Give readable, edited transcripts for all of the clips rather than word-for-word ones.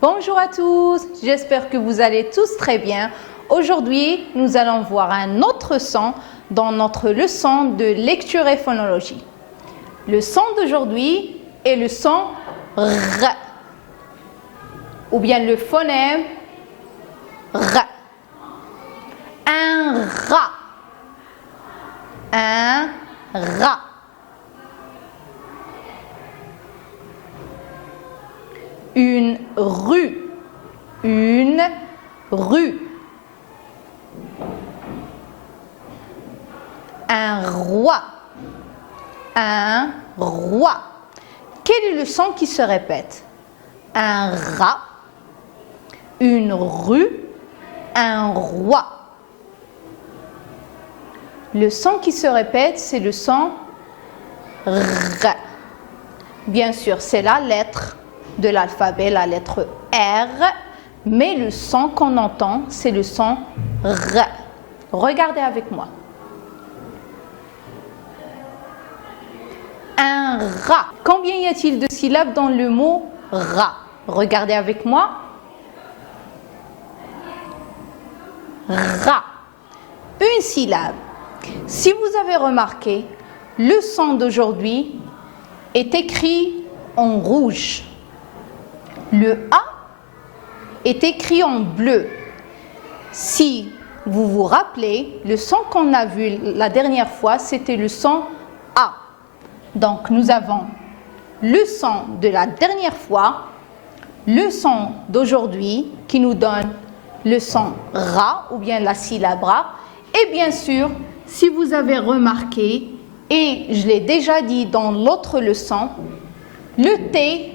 Bonjour à tous, j'espère que vous allez tous très bien. Aujourd'hui, nous allons voir un autre son dans notre leçon de lecture et phonologie. Le son d'aujourd'hui est le son R, ou bien le phonème R. Un rat, un rat. Une rue, une rue. Un roi, un roi. Quel est le son qui se répète? Un rat, une rue, un roi. Le son qui se répète, c'est le son R. Bien sûr, c'est la lettre de l'alphabet, la lettre R, mais le son qu'on entend, c'est le son R. Regardez avec moi. Un rat. Combien y a-t-il de syllabes dans le mot rat? Regardez avec moi. Rat. Une syllabe. Si vous avez remarqué, le son d'aujourd'hui est écrit en rouge. Le A est écrit en bleu. Si vous vous rappelez, le son qu'on a vu la dernière fois, c'était le son A. Donc, nous avons le son de la dernière fois, le son d'aujourd'hui qui nous donne le son Ra ou bien la syllabe Ra. Et bien sûr, si vous avez remarqué, et je l'ai déjà dit dans l'autre leçon, le T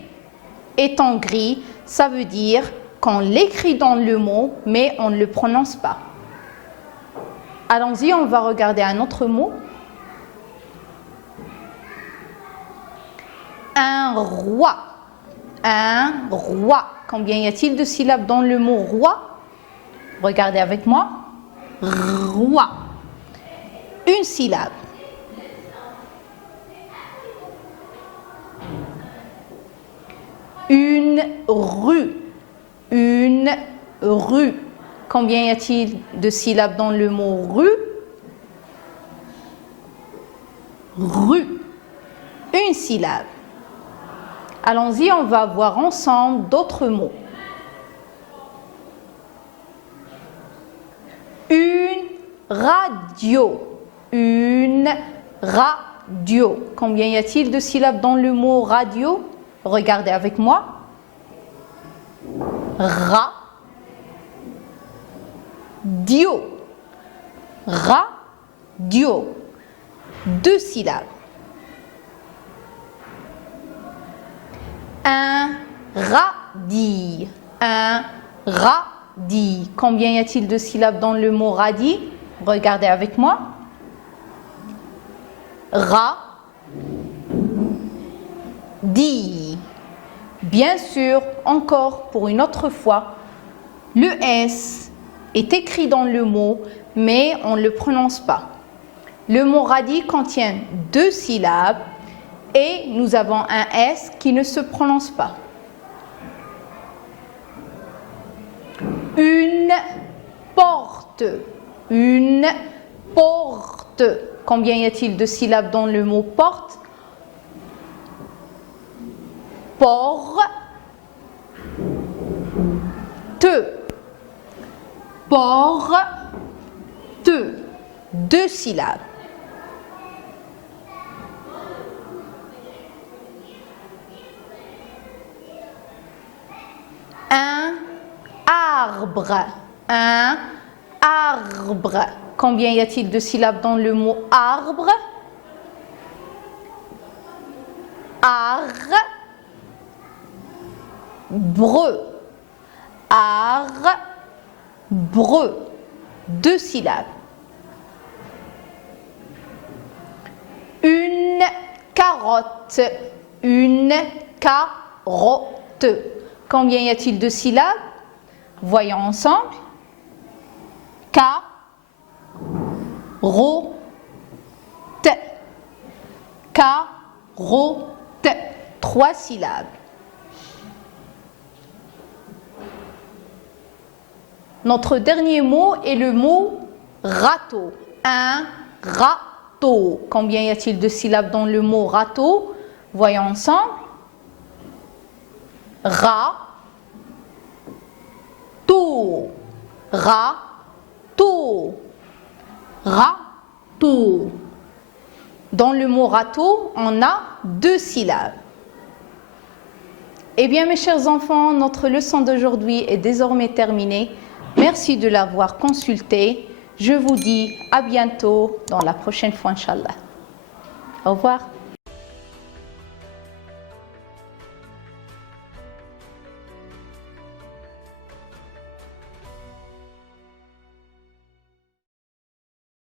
est en gris, ça veut dire qu'on l'écrit dans le mot, mais on ne le prononce pas. Allons-y, on va regarder un autre mot. Un roi. Un roi. Combien y a-t-il de syllabes dans le mot roi? Regardez avec moi. Roi. Une syllabe. Une rue. Une rue. Combien y a-t-il de syllabes dans le mot rue? Rue. Une syllabe. Allons-y, on va voir ensemble d'autres mots. Une radio. Une radio. Combien y a-t-il de syllabes dans le mot radio? Regardez avec moi. Ra. Dio. Radio. Deux syllabes. Un radis. Un radis. Combien y a-t-il de syllabes dans le mot radis? Regardez avec moi. Di. Bien sûr, encore pour une autre fois, le S est écrit dans le mot, mais on ne le prononce pas. Le mot radis contient deux syllabes et nous avons un S qui ne se prononce pas. Une porte. Une porte. Combien y a-t-il de syllabes dans le mot porte? Porte. Porte. Deux syllabes. Un arbre. Un arbre. Combien y a-t-il de syllabes dans le mot arbre? Arbre. Arbre. Deux syllabes. Une carotte. Une carotte. Combien y a-t-il de syllabes? Voyons ensemble. Carotte. carotte. 3 syllabes. Notre dernier mot est le mot râteau. Un râteau. Combien y a-t-il de syllabes dans le mot râteau? Voyons ensemble. Râteau. Râteau. Râteau. Dans le mot râteau, on a 2 syllabes. Eh bien, mes chers enfants, notre leçon d'aujourd'hui est désormais terminée. Merci de l'avoir consultée. Je vous dis à bientôt dans la prochaine fois, Inch'Allah. Au revoir.